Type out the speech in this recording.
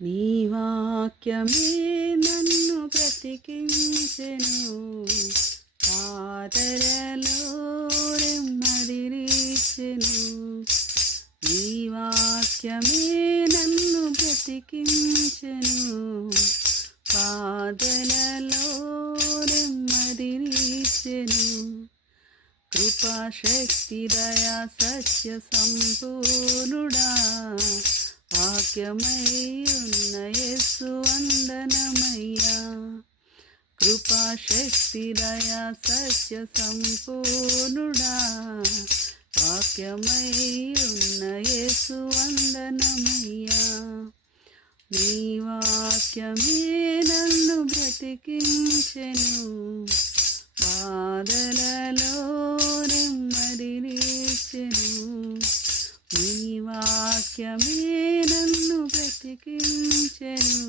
నీ వాక్యమే నన్ను బ్రతికించెను, బాధలలో నెమ్మదినిచ్చెను. నీ వాక్యమే నన్ను బ్రతికించెను, బాధలలో నెమ్మదినిచ్చెను. కృపా శక్తి దయా సత్య సంపూర్ణుడా, వాక్యమై ఉన్న యేసు వందనమయ్యా. కృపా శక్తి దయా సత్య సంపూర్ణుడా, వాక్యమై ఉన్న యేసు వందనమయ్యా. నీ వాక్యమే నన్ను బ్రతికించెను, బాధలలో నెమ్మదినిచ్చెను. నీ వాక్యమే నన్ను బ్రతికించెను.